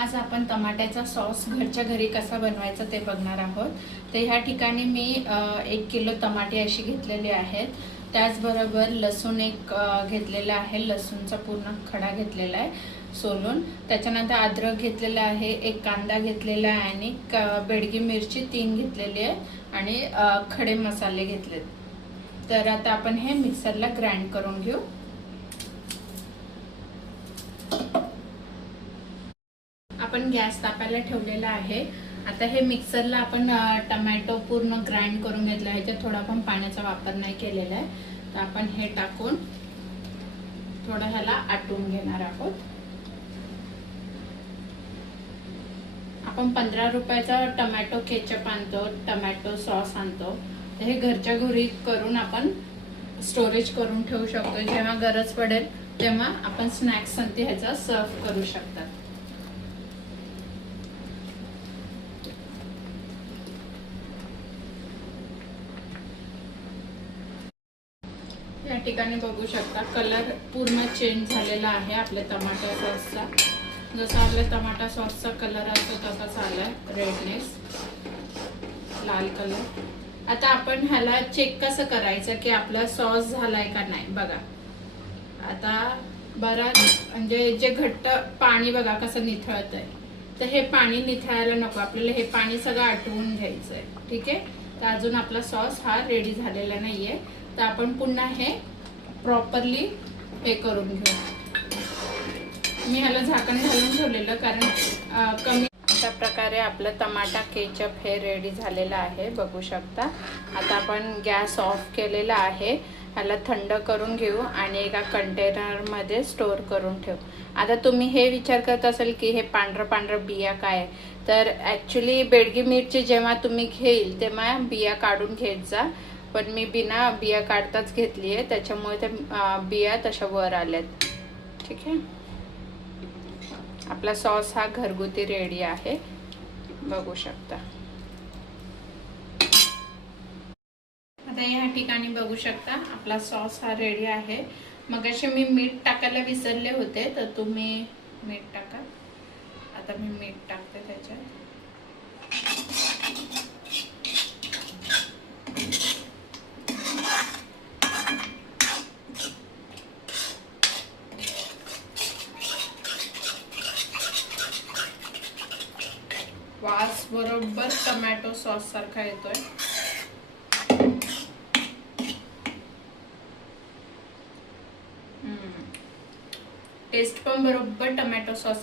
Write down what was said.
आज आपण टमाट्याचा सॉस घरच्या घरी कसा बनवायचा ते बघणार आहोत। तर ह्या ठिकाणी मी 1 किलो टमाटे अशी घेतलेले आहेत। त्याचबरोबर लसूण घेतलेला आहे, लसूणचा पूर्ण खडा घेतलेला आहे सोलून। त्याच्यानंतर अद्रक घेतलेला आहे, 1 कांदा घेतलेला आहे आणि बेडगी मिरची 3 घेतलेली आहे आणि खडे मसाले घेतले। तर आता आपण हे मिक्सरला ग्राइंड करून घेऊ। आपण गॅस तापायला ठेवलेला आहे। आता हे मिक्सरला आपण टोमॅटो पूर्ण ग्राइंड करून घेतला आहे। ह्याच्यात थोडा पण पाण्याचा वापर नाही केलेला आहे। तर आपण हे टाकून थोडं ह्याला आटून घेणार आहोत। आपण 15 रुपयाचा टोमॅटो केचप आणतो, टोमॅटो सॉस आणतो। तर हे घरच्या घरी करून आपण स्टोरेज करून ठेवू शकतो। जेव्हा गरज पडेल तेव्हा आपण स्नॅक्स साठी ह्याचा सर्व करू शकतात। या ठिकाणी बघू शकता कलर पूर्ण चेंज झालेला आहे आपल्या टमाटर सॉसचा। जसा आपल्या टमाटर सॉसचा कलर असतो तसाच आलाय, रेडनेस, लाल कलर। आता आपण ह्याला चेक कसं करायचं की आपला सॉस झालाय का नाही बघा। आता बराच म्हणजे जे घट्ट पाणी बघा कसं निथळत आहे, तर हे पाणी निथळायला नको, आपल्याला हे पाणी सगळं आटवून घ्यायचं आहे। ठीक आहे, तर अजून आपला सॉस हा रेडी झालेला नाहीये। तर आपण पुन्हा हे प्रॉपरली हे करून घेऊ। मी ह्याला झाकण घालून ठेवलेलं कारण कमी। अशा प्रकारे आपलं टमाटा केचप हे रेडी झालेलं आहे, बघू शकता। आता आपण गॅस ऑफ केलेला आहे। ह्याला थंड करून घेऊ आणि एका कंटेनर मध्ये स्टोर करून ठेवू। आता तुम्ही हे विचार करत असाल की हे पांढरं पांढरं बिया काय, तर ऍक्च्युली बेडगी मिरची जेव्हा तुम्ही घेईल तेव्हा बिया काढून घेत जा। पण मी बिना बिया काढताच घेतली आहे, त्याच्यामुळे त्या बिया तशा वर आल्यात। ठीक आहे, आपला सॉस हा घरगुती रेडी आहे, बघू शकता। आता या ठिकाणी बघू शकता आपला सॉस हा रेडी आहे। मगाशी मी मीठ टाकायला विसरले होते, तर तुम्ही मीठ टाका। आता मी मीठ टाकते त्याच्यात। वास बरोबर टोमॅटो सॉस सारखा येतोय। टेस्ट पण बरोबर टोमॅटो सॉस